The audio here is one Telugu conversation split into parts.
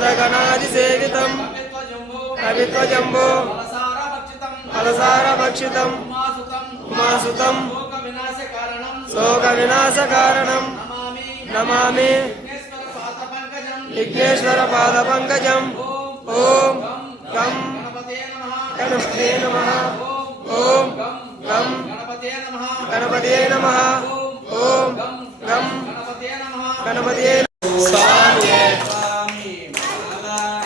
भूतगणादिसेवितं कवित्वजम्बो फलसारभक्षितं उमासुतं शोकविनाशकारणं नमामि विघ्नेश्वरपादपङ्कजम् ॐ गं गणपते नमः ॐ गं गणपते नमः ॐ गं गणपते स्वामी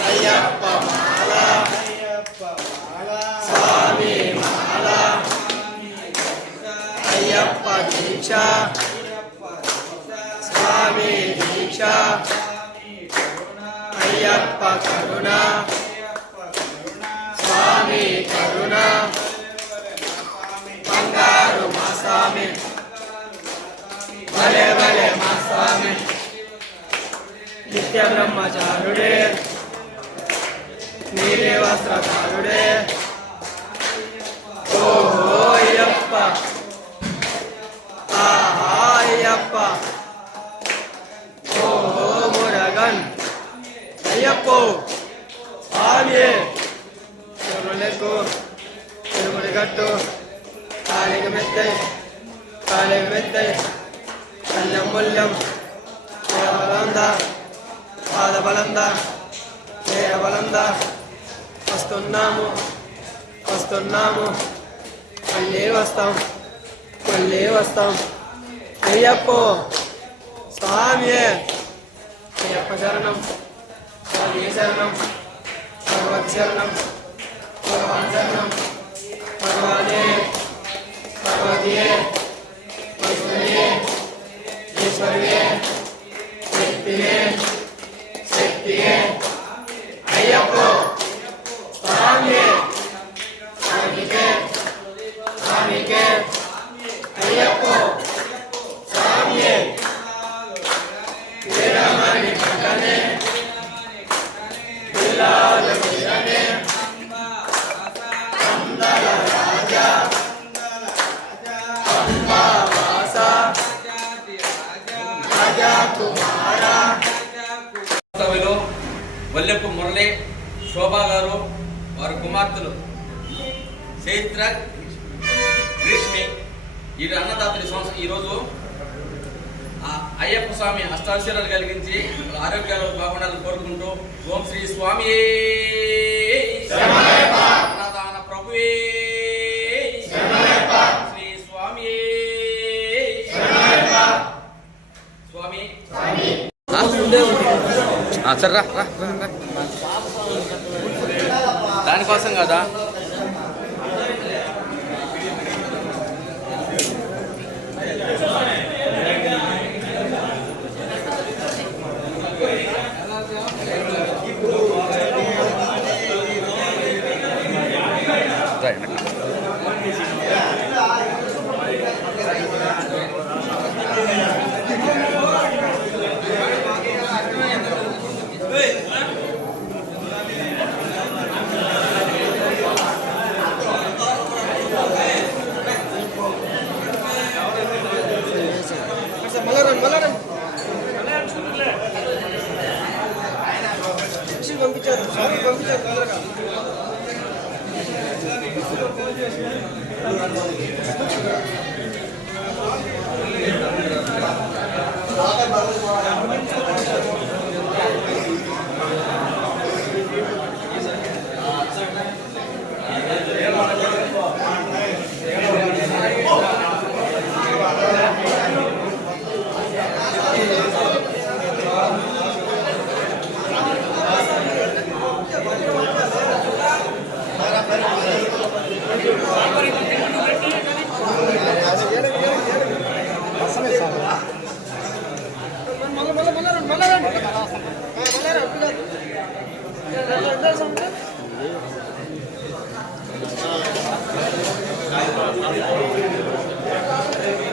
अय्यप्प माला स्वामी माला अय्यप्प दीक्षा स्वामी दीक्षा अय्यप्प करुणा स्वामी करुणा बंगारू मा स्वामी भले भले मा स्वामी नित्य ब्रह्मचारुडे नीले वस्त्रधारुडे ओहो अय्यप्प आहा अय्यप्प ओहो मुरगन अय्यप्पो स्वामी తిరుమలకు తిరుమలగట్టు కాలిక మెత్తై కళ్యం ముల్యం దేవబలంద పాదబలంద దేవబలంద వస్తున్నాము మళ్ళీ వస్తాం అయ్యప్పో స్వామి అయ్యప్ప శరణం స్వామి శరణం భగవత్ శరణం भगवान शरणम भगवाने भगवतिये ईश्वरिये शक्तिये अय्यप्पो स्वामी के अय्यप्पो स्वामी वीरमणि कंठने बिल्लाल वीरने వల్లెప్పు మురళి శోభా గారు వారి కుమార్తెలు చైత్ర గ్రీష్మి ఈ అన్నదాతని సంవత్సరం ఈరోజు అయ్యప్ప స్వామి అష్టాశీరాలు కలిగించి ఆరోగ్యాలు బాగుండాలని కోరుకుంటూ ఓం శ్రీ స్వామి అన్నదాన ప్రభువే శ్రీ స్వామి స్వామి సరే రా దానికోసం కదా Gracias.